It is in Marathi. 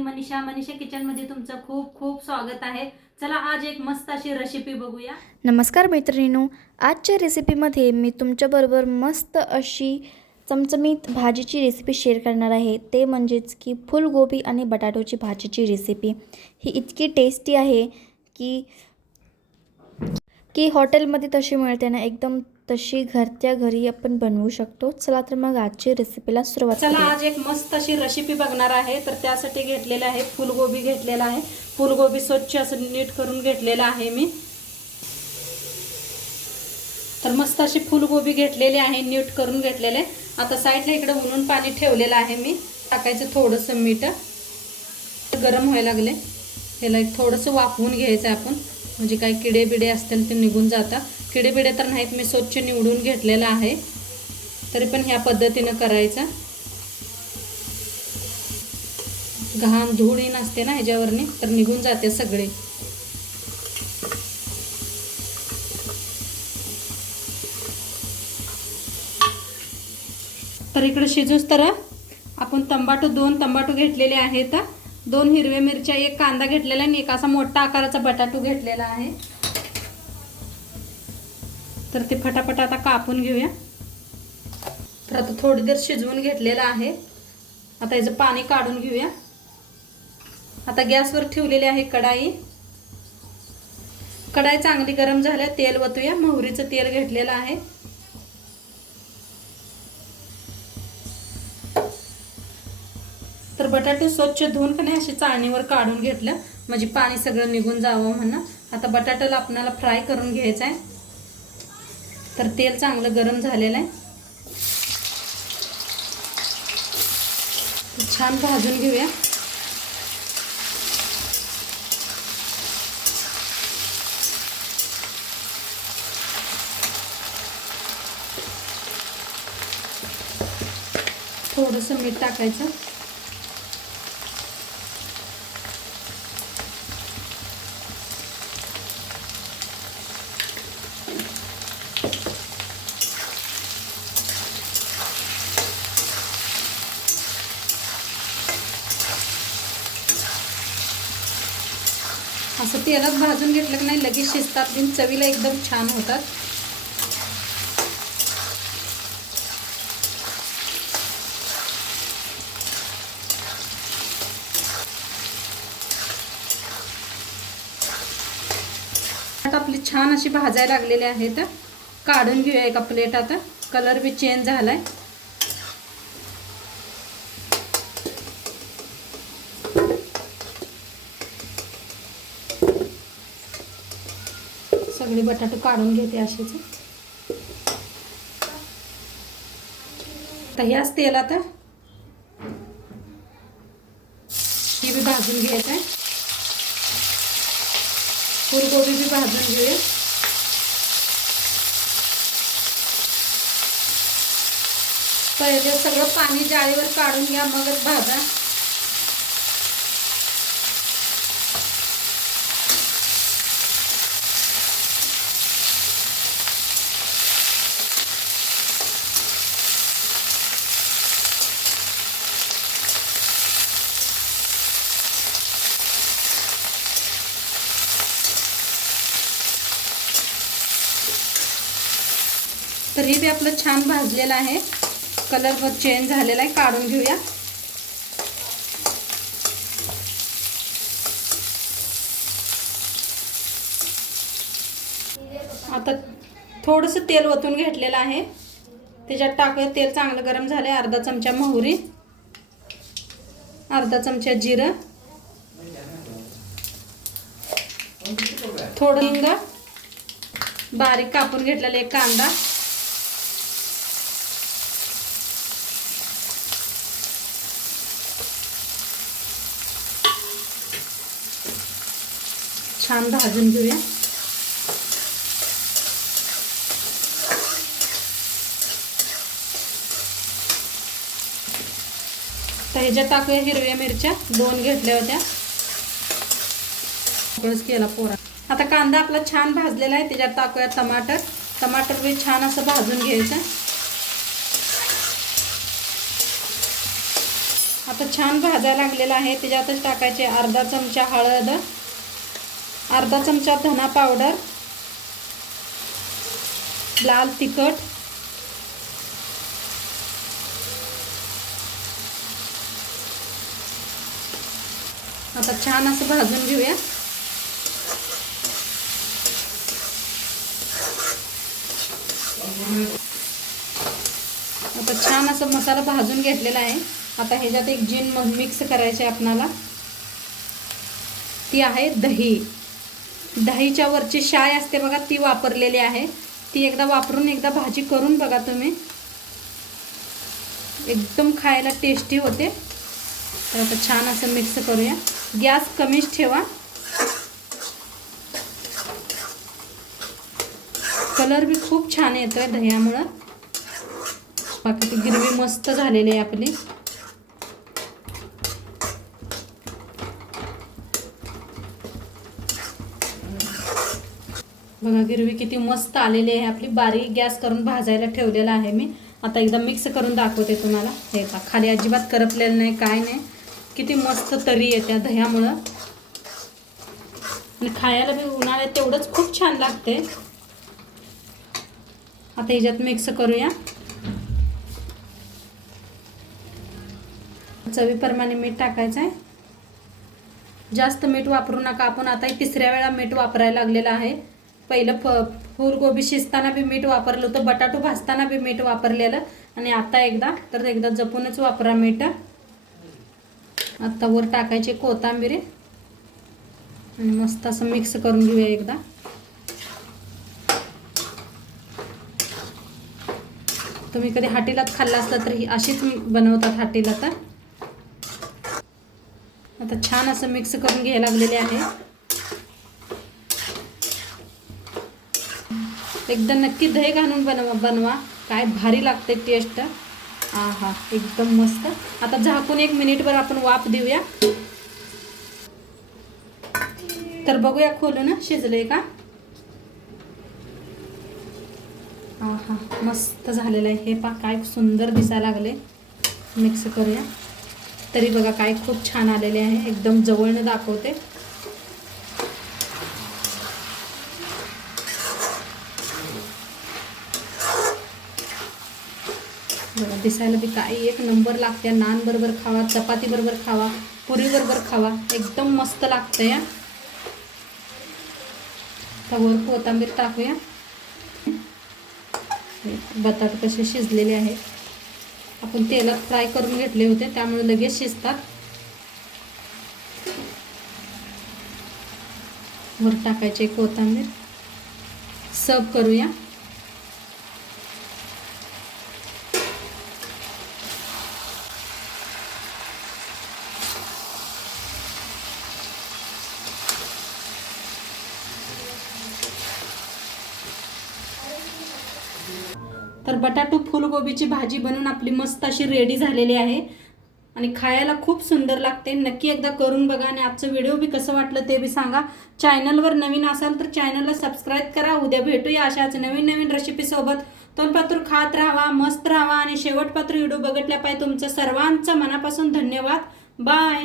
मी मनीषा किचनमध्ये तुमचं खूप खूप स्वागत आहे। चला आज एक मस्त अशी रेसिपी बघूया। नमस्कार मैत्रिणींनो, आजच्या रेसिपीमध्ये मी तुमच्याबरोबर मस्त अशी चमचमीत भाजीची रेसिपी शेअर करणार आहे। ते म्हणजेच की फुलगोबी आणि बटाट्याची भाजीची रेसिपी। ही इतकी टेस्टी आहे की हॉटेलमध्ये तशी मिळते ना, एकदम तशी घरच्या घरी आपण बनवू शकतो। चला तर मग आजची रेसिपीला सुरुवात चला करूया। आज एक मस्त अशी रेसिपी बघणार आहे। तर त्यासाठी घेतलेले आहे फुलगोबी घेतलेला आहे। फुलगोबी स्वच्छ असं नीट करून घेतलेला आहे मी। तर मस्त अशी फुलगोबी घेतलेली आहे, नीट करून घेतलेले। आता साईडला इकडे उन्हून पाणी ठेवलेलं आहे मी। टाकायचं थोडंसं मीठ, गरम व्हायला लागले। ह्याला एक थोडंसं वाफवून घ्यायचं आपण, म्हणजे काय किडे बिडे असतील ते निघून जातात। किडे बिडे तर नाहीत, मी स्वच्छ निवडून घेतलेला आहे। तरी पण ह्या पद्धतीने करायचं, घाण धूळ नसते ना ह्याच्यावरनी, तर निघून जाते सगळे। तर इकडे शिजूस तर आपण दोन टमाटो घेतलेले आहेत, 2 हिरव्या मिरच्या, 1 कांदा घेतलेला आणि 1 असा मोठा आकाराचा बटाटो घेतलेला आहे। तर ते फटाफट आता कापून घेऊया। तर आता थोडी देर शिजवून घेतलेला आहे। आता याचं पाणी काढून घेऊया। आता गॅसवर ठेवलेली आहे कढाई। कढाई चांगली गरम झाल्या, तेल ओतूया। मोहरीचं तेल घेतलेलं आहे। तर बटाटे स्वच्छ धुवून का नाही अशी चाळणीवर काढून घेतलं, म्हणजे पाणी सगळं निघून जावं म्हणून। आता बटाट्याला आपल्याला फ्राय करून घ्यायचं आहे। तर तेल चांगलं गरम झालेलं आहे, छान भाजून घेऊया। थोडंसं मीठ टाकायचं। असं तेलात भाजून घेतलं की नाही लगेच शिजतात, बिन चवीला एकदम छान होतात। आता आपली छान अशी भाजायला लागलेली आहेत। काढून घेऊया एका प्लेट। आता कलर बी चेंज झालाय। सगळे बटाटे काढून घेते असेच। तर ह्याच तेलात ही बी भाजून घ्यायचं आहे। फुलगोबी बी भाजून घेऊया। पहिले सगळं पाणी जाळीवर काढून घ्या, मगच भाजा। तर हे बी आपलं छान भाजलेलं आहे, कलर पण चेंज झालेला आहे। काढून घेऊया। आता थोडंसं तेल ओतून घेतलेलं आहे, त्याच्यात टाकूया। तेल चांगलं गरम झालंय। अर्धा चमचा मोहरी, अर्धा चमचा जिरं, थोडं हिंग, बारीक कापून घेतलेला 1 कांदा, छान भाजून घेऊया। तर ह्याच्यात टाकूया हिरव्या मिरच्या, 2 घेतल्या होत्या। बस केला पोरा। आता कांदा आपला छान भाजलेला आहे, त्याच्यात टाकूया टमाटर बी छान असं भाजून घ्यायचं। आता छान भाजायला लागलेला आहे. त्याच्यातच टाकायचे अर्धा चमचा हळद, अर्धा चमचा धना पावडर, लाल तिखट, आता छान असं भाजून घेऊया. आता छान असं मसाला भाजून घेतलेला आहे. आता ह्याच्यात एक जीन मिक्स करायचे आपणाला. ती आहे दही. दहीच्या वरची शाय असते बघा, ती वापरलेली आहे. ती एकदा वापरून एकदा भाजी करून बघा तुम्ही, एकदम खायला टेस्टी होते. तर आता छान असं मिक्स करूया. गॅस कमीच ठेवा. कलर बी खूप छान येतोय दह्यामुळं. बाकी ती ग्रेव्ही मस्त झालेली आहे आपली. बघा ग्रेव्ही किती मस्त आलेली आहे आपली. बारीक गॅस करून भाजायला ठेवलेला आहे मी. आता एकदा मिक्स करून दाखवते तुम्हाला. हे पहा, खाली अजिबात करपलेलं नाही, काय नाही. किती मस्त तरी येते दह्यामुळं. आणि खायला बी उन्हाळ्यात तेवढंच खूप छान लागते. आता ह्याच्यात मिक्स करूया. चवीप्रमाणे मीठ टाकायचं आहे. जास्त मीठ वापरू नका. आपण आता तिसऱ्या वेळा मीठ वापरायला लागलेलं आहे. पहिलं फुलगोबी शिजताना बी मीठ वापरलं होतं, बटाटो भाजताना बी मीठ वापरलेलं, आणि आता एकदा जपूनच वापरा मीठ. आता वर टाकायचे कोथिंबीर आणि मस्त असं मिक्स करून घेऊया एकदा. तुम्ही कधी हाटीलात खाल्ला असला तर ही अशीच बनवतात हाटीला. तर आता छान असं मिक्स करून घ्यायला लागलेले आहे. एकदा नक्की दही घालून बनवा, काय भारी लागते टेस्ट. आहा, एकदम मस्त. आता झाकून 1 मिनिटभर आपण वाफ देऊया. तर बघूया खोलून शिजले का. आहा, मस्त झालेलं आहे. हे पहा काय सुंदर दिसायला लागले. मिक्स करूया. तरी बघा काय खूप छान आलेले आहे. एकदम जवळनं दाखवते. बघा दिसायला बी काय एक नंबर लागते. नान बरोबर खावा, चपाती बरोबर खावा, पुरी बरोबर खावा, एकदम मस्त लागतं या. वर कोथिंबीर टाकूया. बटाटे कसे शिजलेले आहेत. आपण तेलात फ्राय करून घेतले होते, त्यामुळे लगेच शिजतात. वर टाकायचे कोथिंबीर. सर्व करूया. तर बटाटो फुलगोबीची भाजी बनवून आपली मस्त अशी रेडी झालेली आहे आणि खायला खूप सुंदर लागते. नक्की एकदा करून बघा आणि आजचं व्हिडिओ बी कसं वाटलं ते बी सांगा. चॅनलवर नवीन असाल तर चॅनलला सबस्क्राईब करा. उद्या भेटूया अशाच नवीन रेसिपीसोबत. तोंडपात्र खात राहा, मस्त राहा आणि शेवटपात्र व्हिडिओ बघितल्या पाहिजे. तुमचं सर्वांचं मनापासून धन्यवाद. बाय.